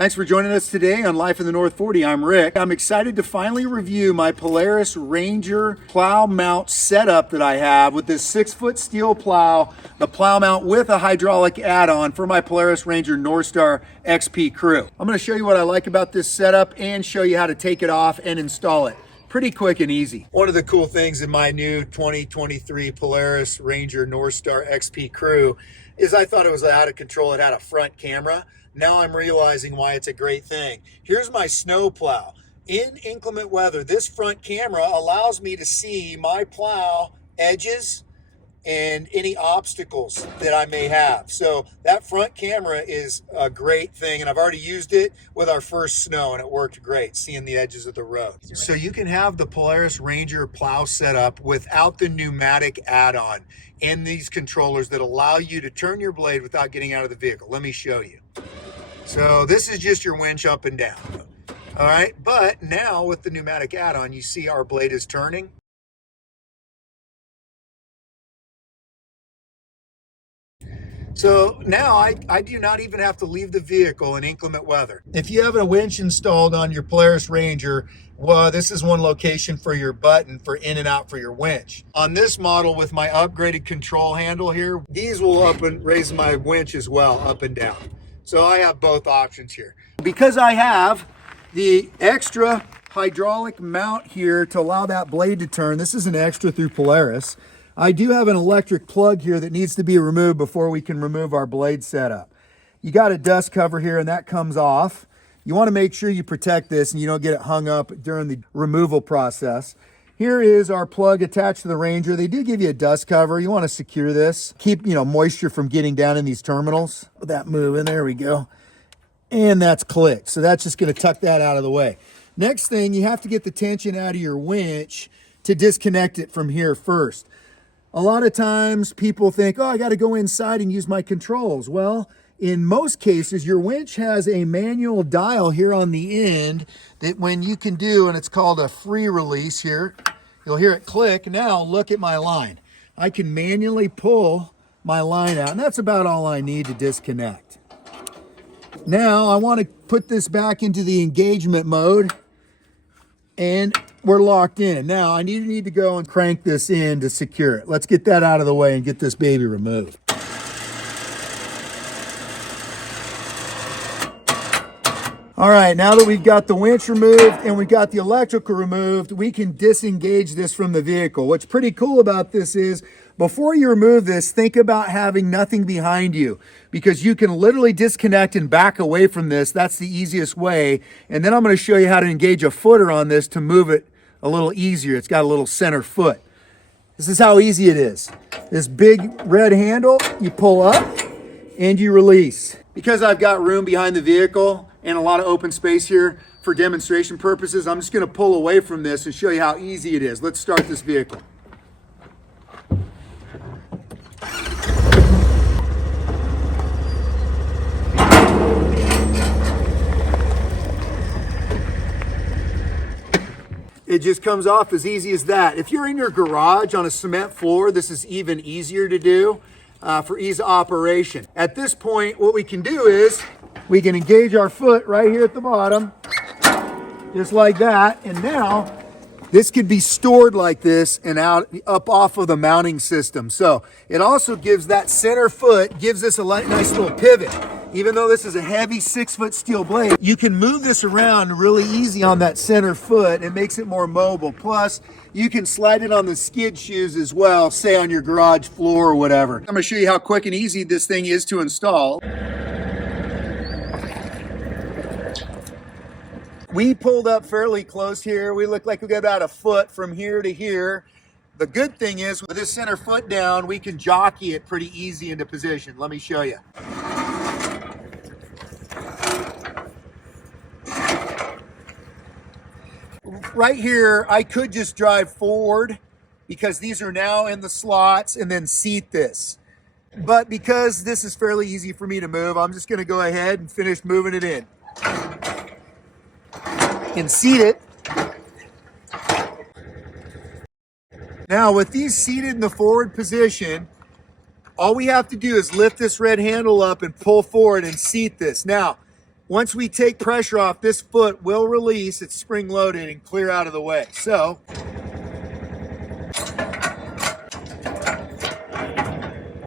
Thanks for joining us today on Life in the North 40. I'm Rick. I'm excited to finally review my Polaris Ranger plow mount setup that I have with this 6-foot steel plow, the plow mount with a hydraulic add-on for my Polaris Ranger Northstar XP crew. I'm going to show you what I like about this setup and show you how to take it off and install it. Pretty quick and easy. One of the cool things in my new 2023 Polaris Ranger Northstar XP crew is I thought it was out of control. It had a front camera. Now I'm realizing why it's a great thing. Here's my snow plow. In inclement weather, this front camera allows me to see my plow edges and any obstacles that I may have. So that front camera is a great thing, and I've already used it with our first snow and it worked great, seeing the edges of the road. So you can have the Polaris Ranger plow setup without the pneumatic add-on and these controllers that allow you to turn your blade without getting out of the vehicle. Let me show you. So this is just your winch up and down. All right, but now with the pneumatic add-on, you see our blade is turning. So now I do not even have to leave the vehicle in inclement weather. If you have a winch installed on your Polaris Ranger, well, this is one location for your button for in and out for your winch. On this model with my upgraded control handle here, these will up and raise my winch as well, up and down. So I have both options here. Because I have the extra hydraulic mount here to allow that blade to turn, this is an extra through Polaris. I do have an electric plug here that needs to be removed before we can remove our blade setup. You got a dust cover here and that comes off. You want to make sure you protect this and you don't get it hung up during the removal process. Here is our plug attached to the Ranger. They do give you a dust cover. You want to secure this. Keep, moisture from getting down in these terminals. That moving, there we go. And that's clicked. So that's just going to tuck that out of the way. Next thing, you have to get the tension out of your winch to disconnect it from here first. A lot of times people think, oh, I got to go inside and use my controls. Well, in most cases, your winch has a manual dial here on the end that when you can do, and it's called a free release here, you'll hear it click. Now look at my line. I can manually pull my line out, and that's about all I need to disconnect. Now I want to put this back into the engagement mode, and we're locked in. Now I need to go and crank this in to secure it. Let's get that out of the way and get this baby removed. All right, now that we've got the winch removed and we've got the electrical removed, we can disengage this from the vehicle. What's pretty cool about this is before you remove this, think about having nothing behind you because you can literally disconnect and back away from this. That's the easiest way. And then I'm going to show you how to engage a footer on this to move it a little easier. It's got a little center foot. This is how easy it is. This big red handle, you pull up and you release. Because I've got room behind the vehicle and a lot of open space here for demonstration purposes, I'm just going to pull away from this and show you how easy it is. Let's start this vehicle. It just comes off as easy as that. If you're in your garage on a cement floor, this is even easier to do for ease of operation. At this point, what we can do is we can engage our foot right here at the bottom, just like that. And now this could be stored like this and up off of the mounting system. So it also gives that center foot, gives this a nice little pivot. Even though this is a heavy 6-foot steel blade, you can move this around really easy on that center foot. It makes it more mobile. Plus, you can slide it on the skid shoes as well, say on your garage floor or whatever. I'm gonna show you how quick and easy this thing is to install. We pulled up fairly close here. We look like we got about a foot from here to here. The good thing is with this center foot down, we can jockey it pretty easy into position. Let me show you. Right here, I could just drive forward because these are now in the slots and then seat this. But because this is fairly easy for me to move, I'm just gonna go ahead and finish moving it in. And seat it. Now with these seated in the forward position, all we have to do is lift this red handle up and pull forward and seat this. Now, Once we take pressure off, this foot will release. It's spring loaded and clear out of the way. So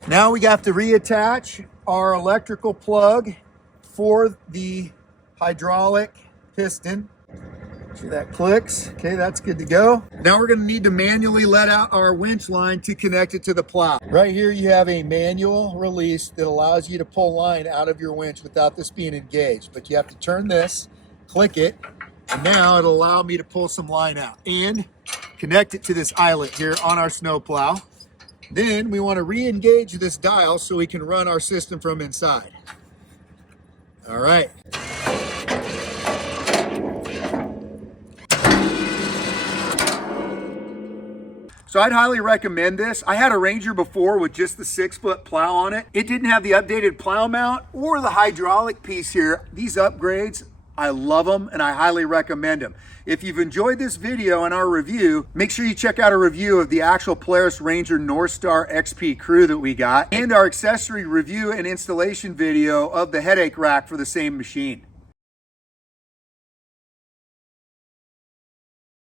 now we have to reattach our electrical plug for the hydraulic piston. See that clicks? Okay, that's good to go. Now we're gonna need to manually let out our winch line to connect it to the plow. Right here you have a manual release that allows you to pull line out of your winch without this being engaged. But you have to turn this, click it, and now it'll allow me to pull some line out and connect it to this eyelet here on our snow plow. Then we want to re-engage this dial so we can run our system from inside. All right. So I'd highly recommend this. I had a Ranger before with just the 6-foot plow on it. It didn't have the updated plow mount or the hydraulic piece here. These upgrades, I love them and I highly recommend them. If you've enjoyed this video and our review, make sure you check out a review of the actual Polaris Ranger Northstar XP crew that we got and our accessory review and installation video of the headache rack for the same machine.